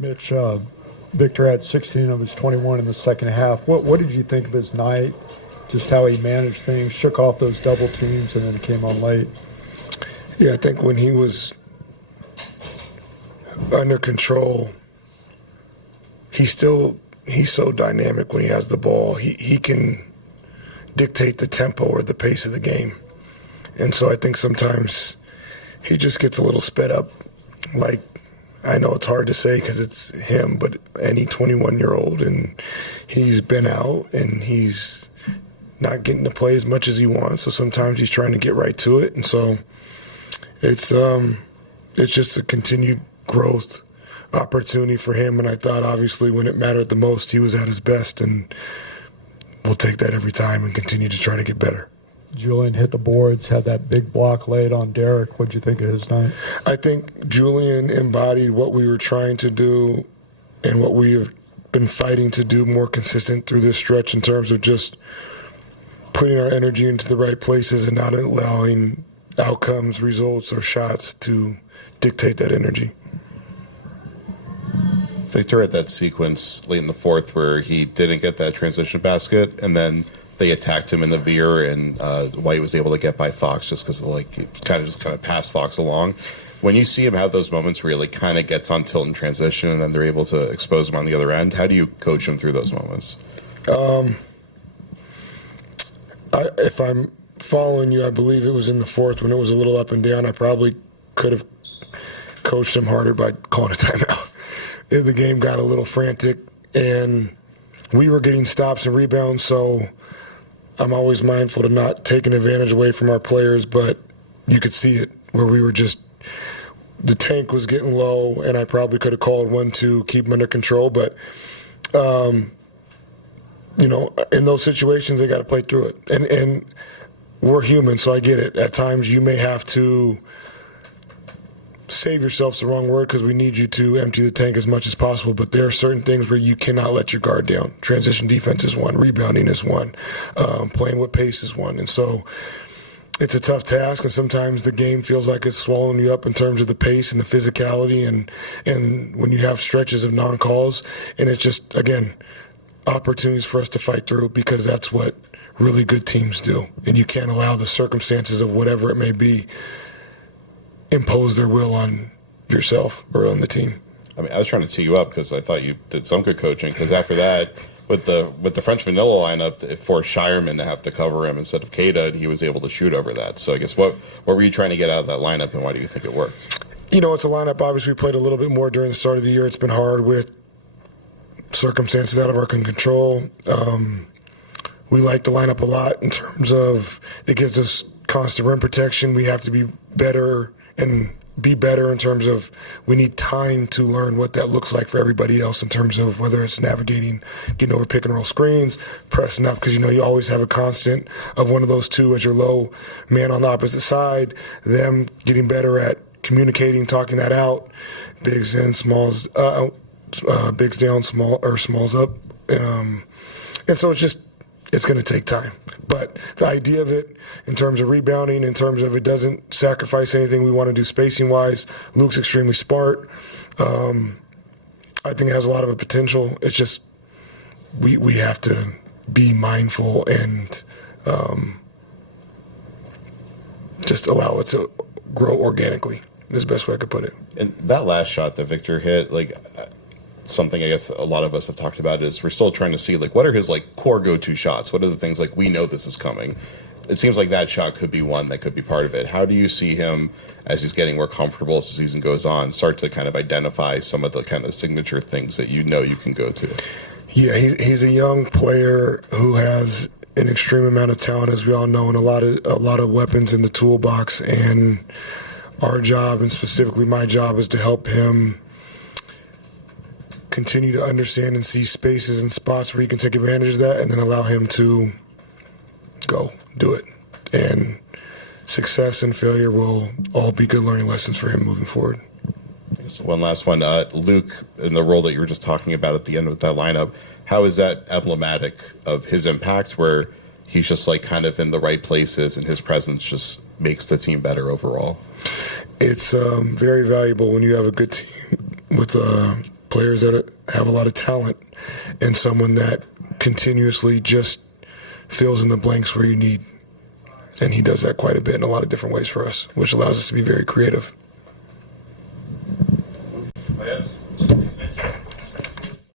Mitch, Victor had 16 of his 21 in the second half. What did you think of his night? Just how he managed things, shook off those double teams, and then came on late. Yeah, I think when he was under control, he's so dynamic when he has the ball. He can dictate the tempo or the pace of the game. And so I think sometimes he just gets a little sped up. Like, I know it's hard to say because it's him, but any 21-year-old, and he's been out and he's not getting to play as much as he wants. So sometimes he's trying to get right to it. And so it's just a continued growth opportunity for him. And I thought, obviously, when it mattered the most, he was at his best. And we'll take that every time and continue to try to get better. Julian hit the boards, had that big block laid on Derek. What'd you think of his night? I think Julian embodied what we were trying to do and what we have been fighting to do more consistent through this stretch in terms of just putting our energy into the right places and not allowing outcomes, results, or shots to dictate that energy. Victor had that sequence late in the fourth where he didn't get that transition basket, and then they attacked him in the veer, and White was able to get by Fox just because he kind of passed Fox along. When you see him have those moments where he kind of gets on tilt in transition, and then they're able to expose him on the other end, how do you coach him through those moments? If I'm following you, I believe it was in the fourth when it was a little up and down. I probably could have coached him harder by calling a timeout. The game got a little frantic, and we were getting stops and rebounds, so I'm always mindful to not take an advantage away from our players, but you could see it where we were just – the tank was getting low, and I probably could have called 1-2, keep them under control, but in those situations, they got to play through it. And we're human, so I get it. At times, you may have to save yourself's the wrong word because we need you to empty the tank as much as possible, but there are certain things where you cannot let your guard down. Transition defense is one. Rebounding is one. Playing with pace is one. And so it's a tough task, and sometimes the game feels like it's swallowing you up in terms of the pace and the physicality and when you have stretches of non-calls. And it's just, again, opportunities for us to fight through because that's what really good teams do. And you can't allow the circumstances of whatever it may be impose their will on yourself or on the team. I mean, I was trying to tee you up because I thought you did some good coaching, because after that, with the French vanilla lineup, it forced Shireman to have to cover him instead of Keita, and he was able to shoot over that. So I guess what were you trying to get out of that lineup, and why do you think it worked? It's a lineup, obviously, we played a little bit more during the start of the year. It's been hard with circumstances out of our control. We like the lineup a lot in terms of it gives us constant rim protection. We have to be better and be better in terms of we need time to learn what that looks like for everybody else in terms of whether it's navigating, getting over pick and roll screens, pressing up, because you always have a constant of one of those two as your low man on the opposite side, them getting better at communicating, talking that out, bigs in, smalls bigs down, smalls up. And so it's going to take time. But the idea of it in terms of rebounding, in terms of it doesn't sacrifice anything we want to do spacing-wise, Luke's extremely smart. I think it has a lot of a potential. It's just we have to be mindful and just allow it to grow organically is the best way I could put it. And that last shot that Victor hit, something I guess a lot of us have talked about is we're still trying to see what are his core go-to shots. What are the things we know this is coming? It seems like that shot could be one that could be part of it. How do you see him as he's getting more comfortable as the season goes on start to kind of identify some of the kind of signature things that you can go to? Yeah, he's a young player who has an extreme amount of talent, as we all know, and a lot of weapons in the toolbox. And our job, and specifically my job, is to help him continue to understand and see spaces and spots where he can take advantage of that, and then allow him to go do it. And success and failure will all be good learning lessons for him moving forward. So one last one. Luke, in the role that you were just talking about at the end of that lineup, how is that emblematic of his impact, where he's just kind of in the right places and his presence just makes the team better overall? It's very valuable when you have a good team with players that have a lot of talent, and someone that continuously just fills in the blanks where you need. And he does that quite a bit in a lot of different ways for us, which allows us to be very creative. Yes.